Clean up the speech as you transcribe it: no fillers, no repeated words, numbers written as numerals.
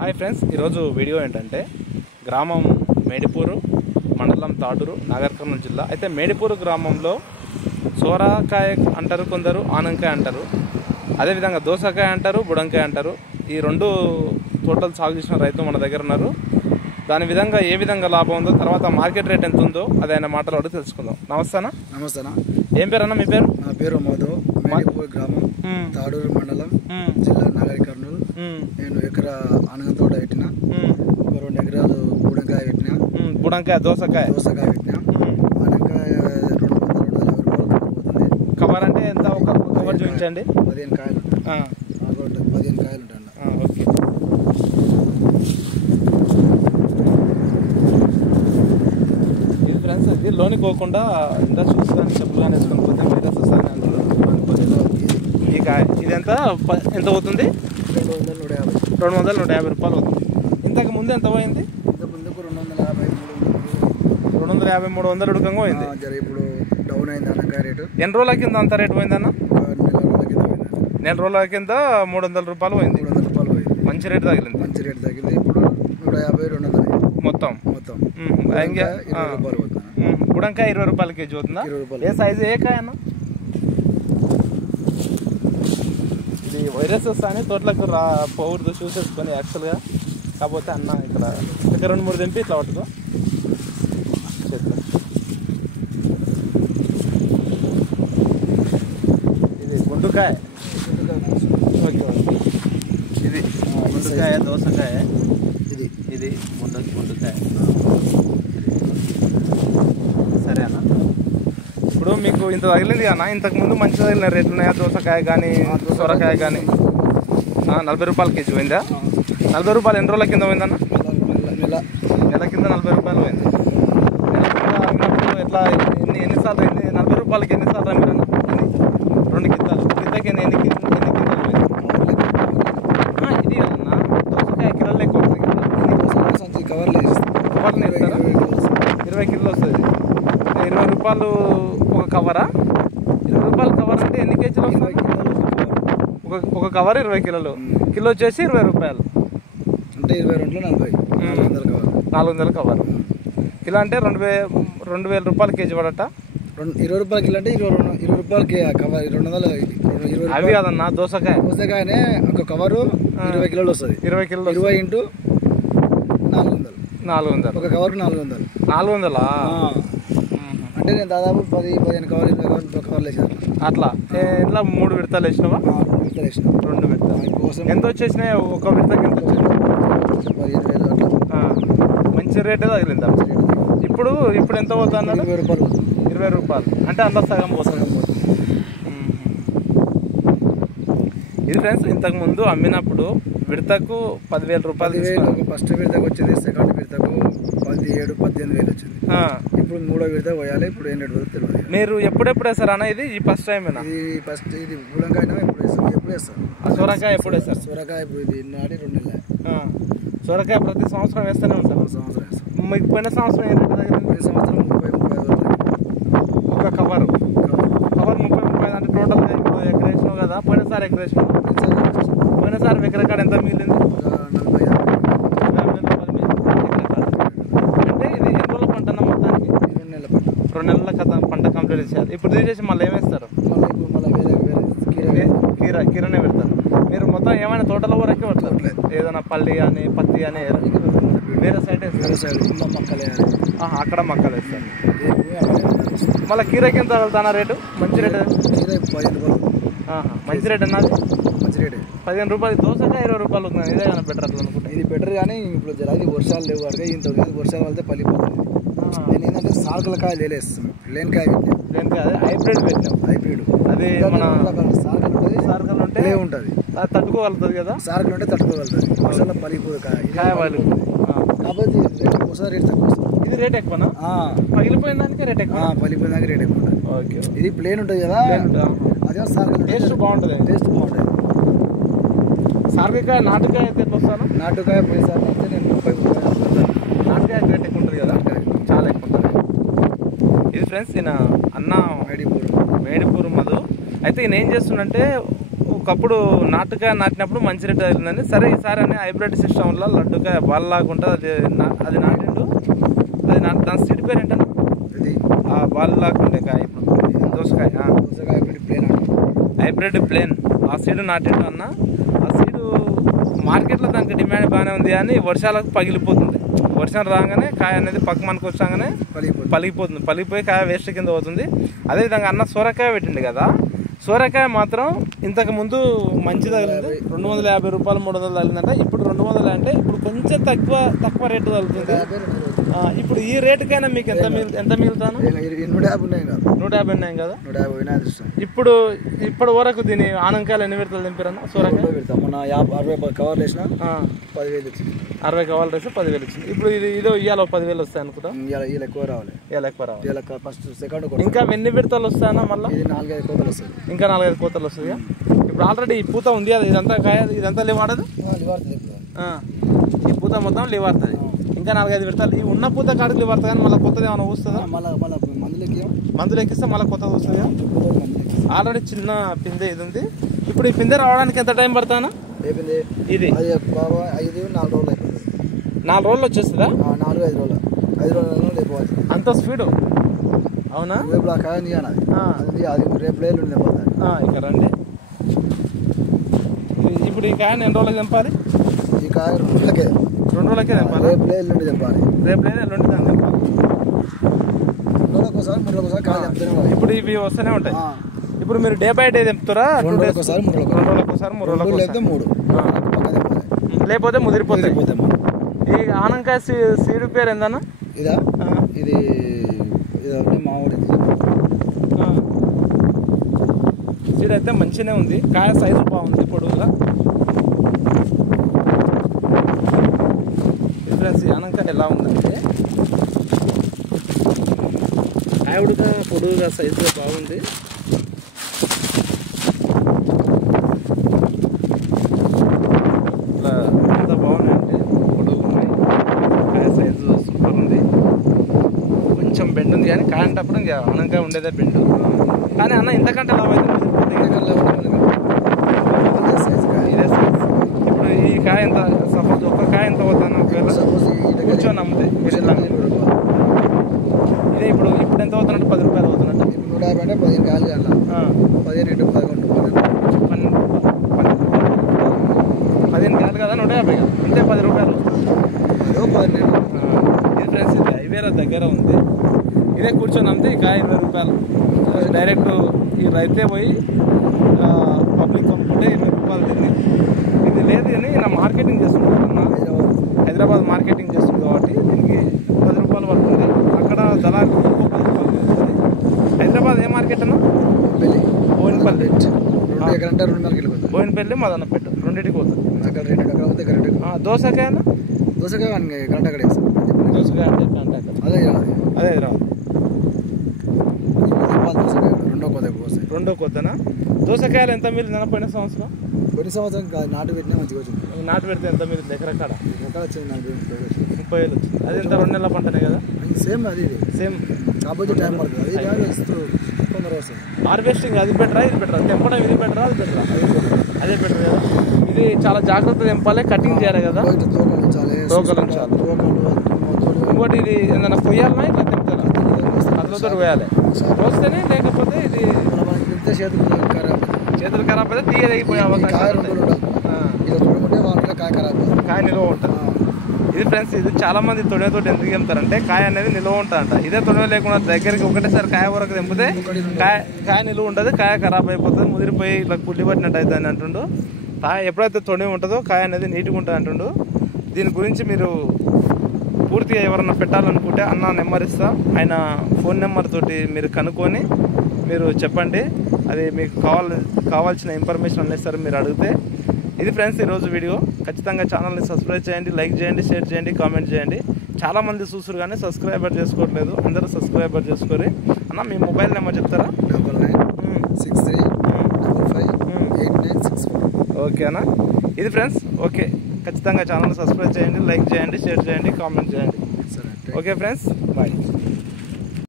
Hi friends, ఈరోజు video ఏంటంటే గ్రామం మేడిపూరు, మండలం తాడూరు, నాగర్ కర్నూలు జిల్లా. అయితే మేడిపూరు గ్రామంలో సోరకాయ అంటారు, కొందరు ఆనంకాయ అంటారు, అదేవిధంగా దోసకాయ అంటారు, బుడంకాయ అంటారు. ఈ రెండు తోటలు సాగు చేసిన రైతులు మన దగ్గర ఉన్నారు. దాని విధంగా ఏ విధంగా లాభం ఉందో, తర్వాత మార్కెట్ రేట్ ఎంత ఉందో అది ఆయన మాటలు అడిగి తెలుసుకుందాం. నమస్తేనా. నమస్తేనా. ఏం పేరు అన్న మీ పేరు? నా పేరు మధు. మేడిపూర్ గ్రామం, తాడూరు మండలం, జిల్లా నాగర్ కర్నూలు. నేను ఎకరా ఆనంగ తోట పెట్టిన, 2 ఎకరాలు బుడంకాయ పెట్టిన, బుడంకాయ దోసకాయ పెట్టిన. ఆనంకాయ 250 రూపాయలు కవర్ అంటే ఎంత? ఒక కవర్ చూపించండి. 15 కాయలు 15 కాయలు ఉంటాయి. ఓకే. ఇది ఫ్రెండ్స్, ఇది లోనికి పోకుండా ఇంకా షూస్ కానీ చెప్పులు కానీ వేసుకొని పోతే వైరస్ వస్తాయని అంటారు. ఈ కాయ ఇది ఎంత అవుతుంది? 200-150 రూపాయలు అవుతుంది. ఇంతకు ముందు ఎంత పోయింది? ఇంతకుముందుకు 250, 250-300 ఉడకంగా పోయింది. ఇప్పుడు డౌన్ అయింది ఆనంకాయ రేటు. ఎన్ని రోజుల కింద అంత రేటు పోయిందన్న? 4 రోజుల కింద 300 రూపాయలు పోయింది. 300 రూపాయలు పోయింది. మంచి రేటు తగిలింది. ఇప్పుడు 150-200 మొత్తం. ఇంకా 20 రూపాయలు పోతుంది. బుడంకాయ 20 రూపాయల కేజీ అవుతుందా? 20 రూపాయలు. ఏ సైజు, ఏ కాయ అన్న? ఇది వైరస్ వస్తానే తోటలకు పోకూడదు, చూసేసుకొని యాక్చువల్గా. కాకపోతే అన్న ఇక్కడ 2-3 దింపి ఇట్లా పట్టుకో చేద్దాం. ఇది గుండుకాయ. ఓకే. ఇది గుండుకాయ, దోసకాయ. ఇది గుండుకాయ. సరే అన్న. ఇప్పుడు మీకు ఇంత తగిలింది అన్న, ఇంతకుముందు మంచి తగిలిన రేట్లు ఉన్నాయా? దోసకాయ కానీ సొరకాయ కానీ 40 రూపాయల కేజీ పోయిందా? 40 రూపాయలు ఎన్ని రోజుల కింద పోయిందన్న? నెల కింద 40 రూపాయలు పోయింది. నెల కింద అమ్మినప్పుడు ఎట్లా, ఎన్నిసార్లు 40 రూపాయలకి ఎన్నిసార్లు అమ్మిరన్న? 2 కింటాలు. కిందకి ఎన్ని కింటాలు పోయింది? ఇది అన్న దోసకాయ కిలోలు ఎక్కువ వస్తుంది కదా, కవర్లు ఇస్తారా? 20 కిలోలు వస్తుంది. 20 రూపాయలు ఒక కవరా? 20 రూపాయల కవర్ అంటే ఎన్ని కేజీలు వస్తుంది? ఒక కవర్ 20 కిలోలు. కిలో వచ్చేసి 20 రూపాయలు అంటే 22 40 400 కవర్. కిలో అంటే 2,000 రూపాయలు కేజీ పడట. 20 రూపాయల కిలో అంటే 20 రూపాయలకి కవర్. 220 అవి కాదన్న, దోసకాయనే ఒక కవరు 20 కిలోలు వస్తుంది. 20 కిలోలు 20 ఇంటూ 400. ఒక కవర్ 400. 400 అంటే నేను దాదాపు 10-15 కవర్లు 20 కవర్లు వేసాను అట్లా. ఇట్లా 3 విడతలు వేసినావా? 2 విడతలు వేసిన. 2 విడతలు ఎంత వచ్చేసినాయి? ఒక విడతకి ఎంత వచ్చేసి? 15,000 అట్లా. మంచి రేటే తగిలిందా? ఇప్పుడు ఎంత పోతుంది? 20 రూపాయలు. 20 రూపాయలు అంటే అంతా సగం పోతుంది. ఇది ఫ్రెండ్స్, ఇంతకు ముందు అమ్మినప్పుడు విడతకు 10,000 రూపాయలు. ఫస్ట్ విడతకు వచ్చేది, సెకండ్ విడతకు 17-18,000 వచ్చింది. ఇప్పుడు 3వ విడత పోయాలి. ఇప్పుడు ఏం రేటు తెలియదు. మీరు ఎప్పుడెప్పుడు వేస్తారు అన్న? ఇది ఫస్ట్ టైం? ఇది బుడంకాయ ఎప్పుడు వేస్తాం. సొరకాయ ఎప్పుడు వేస్తారు? సొరకాయ ఇప్పుడు ఇది నాటి 2 నెలలు. సొరకాయ ప్రతి సంవత్సరం వేస్తూనే ఉంటారు. సంవత్సరం వేస్తాం. మీకు పోయిన సంవత్సరం ఏ రేటు తగ్గింది? పోయిన సంవత్సరం 30-35 ఒక కవర్ 30-35 అంటే టోటల్గా ఇప్పుడు ఎకర వేసినావు కదా. పోయినసారి ఎకర వేసినావు. పోయినసారి ఎకర కాడ ఎంత మిగిలింది? 40-50 అంటే ఇది ఎన్ని రోజుల పంట అన్న మొత్తానికి? 2 నెలల పంట. 2 నెలల పంట కంప్లీట్ చేయాలి. ఇప్పుడు తీసేసి మళ్ళీ ఏమేస్తారు? కీరనే పెడతారు. మీరు మొత్తం ఏమైనా తోటల వరకే పడతారు? ఏదైనా పల్లి కానీ పత్తి కానీ వేరే సైడ్ వేస్తారు? అక్కడ మక్కలు వేస్తారు. మళ్ళీ కీరకి ఎంత వెళ్తానా రేటు? మంచి రేటు? 15 రూపాయలు. మంచి రేట్ అన్నది? మంచి రేటు. 15 రూపాయలు. దోసకాయ 20 రూపాయలు ఉంది. ఇదే కానీ బెటర్ అట్లా అనుకుంటా. ఇది బెటర్. కానీ ఇప్పుడు జరాది వర్షాలు లేవు అడిగా ఇంత వర్షాలు వెళ్తే పల్లిపోతుంది. నేను ఏంటంటే సాల్కల కాయ లేలేస్తాం. లేనికాయ అదే హైబ్రిడ్ పెట్టాం. హైబ్రిడ్ అది మన సార్కల్ ఉంటుంది. సార్కల్ ఉంటే ఉంటుంది. అది తట్టుకోగలుగుతుంది కదా. సార్కల్ ఉంటే తట్టుకోగలుగుతుంది. వర్షాలు పలిపోదు కాయ పలిపోతుంది. కాబట్టి ఒకసారి రేట్ తక్కువ. ఇది రేట్ ఎక్కువనా? పగిలిపోయిన దానికి రేట్ ఎక్కువ. పలిపోయిన దానికి రేట్ ఎక్కువ. ఓకే. ఇది ప్లేన్ ఉంటుంది కదా, అదే సార్కల్. టేస్ట్ బాగుంటుంది. సార్కాయ నాటుకాయ అయితే ఎట్లా వస్తాను? నాటుకాయ పోయేసారి అయితే నేను 30 రూపాయలు. నాటుకాయ రేట్ ఎక్కువ ఉంటుంది కదా, చాలా ఎక్కువ ఉంటుంది. ఇది ఫ్రెండ్స్, ఈయన అన్న మేడిపూర్ మధు. అయితే ఈయన ఏం చేస్తుందంటే ఒక ఒకప్పుడు నాటుకాయ నాటినప్పుడు మంచి రేట్ తగిలిందని, సరే ఈసారి అని హైబ్రిడ్ సిస్టమ్ వల్ల లడ్డుకాయ బాల్ లాగుంటుంది, అది నాటిండు. అది దాని సీడ్ పేరు ఏంటన్నా? ఇది బాల్ లాగుండే కాయ, ఇప్పుడు దోసకాయ హైబ్రిడ్ ప్లేన్, ఆ సీడ్ నాటిండు అన్న. ఆ సీడు మార్కెట్లో దానికి డిమాండ్ బాగానే ఉంది కానీ వర్షాలకు పగిలిపోతుంది. వర్షం రాగానే కాయ అనేది పక్క మనకు వచ్చాగానే పలిగిపోతుంది, పలిగిపోయి కాయ వేస్ట్ కింద అవుతుంది. అదేవిధంగా అన్న సొరకాయ పెట్టిండు కదా, సొరకాయ మాత్రం ఇంతకు ముందు మంచి తగిలింది, 250 రూపాయలు 300 తగిలిందంట. ఇప్పుడు 200 అంటే ఇప్పుడు కొంచెం తక్కువ రేటు తగులుతుంది. ఇప్పుడు ఈ రేటుకైనా మీకు ఎంత మిగులుతాను? 150 ఉన్నాయి కదా. ఇప్పుడు ఇప్పటి వరకు దీని ఆనంకాయలు ఎన్ని విడతలు దింపారన్న? సొరకాయ 60 కవర్లు వేసిన 10,000 వచ్చింది. 60 కవర్లు వేస్తే 10,000 వచ్చింది. ఇప్పుడు ఇదో ఇవాళ 10,000 వస్తాయి అనుకుంటా. ఎక్కువ రావాలి, ఎక్కువ రావాలి. ఫస్ట్ సెకండ్ ఇంకా ఎన్ని విడతలు వస్తాయన్నా? మళ్ళీ 4-5 కోతలు వస్తాయి. ఇంకా 4-5 కోతలు వస్తుంది. ఇప్పుడు ఆల్రెడీ ఈ పూత ఉంది కదా, ఇదంతా కాయ, ఇదంతా లీవ్ ఆడదు. ఈ పూత మొత్తం లీవ్ ఆడుతుంది. ఇంకా 4-5 విడతలు ఈ ఉన్న పూత కాడికి లీవ్ ఆడుతుంది. కానీ మళ్ళీ కొత్తది ఏమైనా వస్తుందా? మందులు ఎక్కిస్తే మళ్ళీ కొత్తది వస్తుంది. ఆల్రెడీ చిన్న పిందె ఇది ఉంది. ఇప్పుడు ఈ పిందె రావడానికి ఎంత టైం పడతానా? ఇది 4 రోజులు 4 రోజులు వచ్చేస్తుందా? 4-5 రోజులు 5 రోజులు లేకపోవచ్చు. అంత స్పీడు? అవునా? రేపు కాయ రేపు లేదు. ఇక రండి. ఇప్పుడు ఈ కాయని ఎన్ని రోజులకి తెంపాలి? ఈ కాయ 2 రోజులకే తెంపాలి. రేపు లేదు ఎల్లుండి తెంపాలి. రేపు లేదు ఎల్లుండి దాన్ని తెంపాలి. 2 రోజులకోసారి 3 రోజులకోసారి కాయ తెంపుతారు. ఇప్పుడు ఇవి వస్తూనే ఉంటాయి. ఇప్పుడు మీరు డే బై డే తెంపుతారా? 2 రోజులకోసారి 3 రోజులకోసారి 3 రోజులకోసారి 3 లేకపోతే ముదిరిపోతాయి. ఈ ఆనంకాయ సీడ్ పేరు ఏందన్నా? ఇదా? ఇది మామిడి సీడ్ అయితే మంచిగానే ఉంది. కాయ సైజు బాగుంది, పొడవుగా. డిఫరెన్స్ ఆనంకాయ ఎలా ఉందంటే కాయ ఉడక పొడవుగా సైజుగా బాగుంది. ఇట్లా ఎంత బాగున్నాయంటే పొడవుగా ఉన్నాయి. కాయ సైజు సూపర్ ఉంది. కొంచెం బెండ్ ఉంది కానీ కాయ అంటప్పుడు ఇంకా ఆనంకాయ ఉండేదే బెండు. కానీ అన్న ఇంతకంటే లాభ అయితే ఇదే సైజ్. ఇప్పుడు ఈ కాయ ఎంత, సపోజ్ ఒక్క కాయ ఎంత పోతాను ఒకవేళ కూర్చొని అమ్ముతాయి ఇదే. ఇప్పుడు ఎంత అవుతున్నట్టు? 10 రూపాయలు అవుతున్నట్టు. 150 అంటే 15 కాయలు కాదు. 15 కాయలు కదా, 150 కదా, అంటే 10 రూపాయలు. ఇది ఫ్రెండ్స్, ఇది హైవేరా దగ్గర ఉంది. ఇదే కూర్చొని అమ్మితే ఈ కాయ 20 రూపాయలు. డైరెక్ట్ ఈ రైతే పోయి పబ్లిక్ అమ్ముకుంటే 20 రూపాయలు తిని. ఇది లేదు అని నా మార్కెటింగ్ చేస్తున్నాను అన్న, హైదరాబాద్ మార్కెటింగ్ చేస్తుంది కాబట్టి దీనికి 10 రూపాయలు పడుతుంది. అక్కడ దళారు 10 రూపాయలు పడుతుంది. హైదరాబాద్ ఏ మార్కెట్ అన్న? బోయినపల్లి. బోయినపల్లి మదనపేట రెండింటికి పోతుంది. దోసకాయ అన్న? దోసకాయ గంట అక్కడ దోసకాయ అంటే గంట అదే హైదరాబాద్. రెండో కొత్తనా? దోసకాయలు ఎంత మిగిలిందన్న పోయిన సంవత్సరం? పోయిన సంవత్సరం నాటు పెట్టినా మంచిగా వచ్చింది. నాటు పెడితే ఎంత మిగిలింది? ఎకరా వచ్చింది 30,000 వచ్చింది. అది ఎంత 2 నెలల పంటనే కదా? సేమ్ అది సేమ్. కాబట్టి టైం పడుతుంది. అది తొందరగా వస్తుంది. హార్వెస్టింగ్ అది బెటరా ఇది బెటరా? తెంపడం ఇది బెటరా అది బెటరా? అదే బెటర్ కదా. ఇది చాలా జాగ్రత్త తెంపాలి, కటింగ్ చేయాలి కదా, తోకలు ఉంచాలి. ఇంకోటి ఇది ఏదైనా కొయ్యాలన్నా ఇట్లా తెంపుతారా? అట్లతో పోయాలి, పోస్తేనే. లేకపోతే ఇది చేతులు ఖరాబ్ అయితే తీయదగిపోయే అవకాశం, కాయ నిల్వ ఉంటుంది. ఇది ఫ్రెండ్స్, ఇది చాలా మంది తొడవతో ఎందుకు తెంపుతారంటే కాయ అనేది నిల్వ ఉంటుందంట. ఇదే తొడవ లేకుండా దగ్గరికి ఒకటేసారి కాయ వరకు తెంపితే కాయ నిల్వ ఉంటుంది, కాయ ఖరాబ్ అయిపోతుంది, ముదిరిపోయి ఇట్లా కుళ్ళి పట్టినట్టు అవుతుంది అని అంటుండు. ఎప్పుడైతే తొడవ ఉంటుందో కాయ అనేది నీట్గా ఉంటుంది అంటుండు. దీని గురించి మీరు పూర్తిగా ఎవరన్నా పెట్టాలనుకుంటే అన్న నెంబర్ ఇస్తా, ఆయన ఫోన్ నెంబర్ తోటి మీరు కనుక్కొని మీరు చెప్పండి. అది మీకు కావాల్సిన ఇన్ఫర్మేషన్ అన్నీ సార్ మీరు అడిగితే. ఇది ఫ్రెండ్స్ ఈరోజు వీడియో. ఖచ్చితంగా ఛానల్ని సబ్స్క్రైబ్ చేయండి, లైక్ చేయండి, షేర్ చేయండి, కామెంట్ చేయండి. చాలామంది చూస్తున్నారు కానీ సబ్స్క్రైబర్ చేసుకోవట్లేదు, అందరూ సబ్స్క్రైబర్ చేసుకోరు. అన్న మీ మొబైల్ నెంబర్ చెప్తారా? 9963558964. ఓకే అన్న. ఇది ఫ్రెండ్స్, ఓకే. ఖచ్చితంగా ఛానల్ సబ్స్క్రైబ్ చేయండి, లైక్ చేయండి, షేర్ చేయండి, కామెంట్ చేయండి. Okay friends, bye.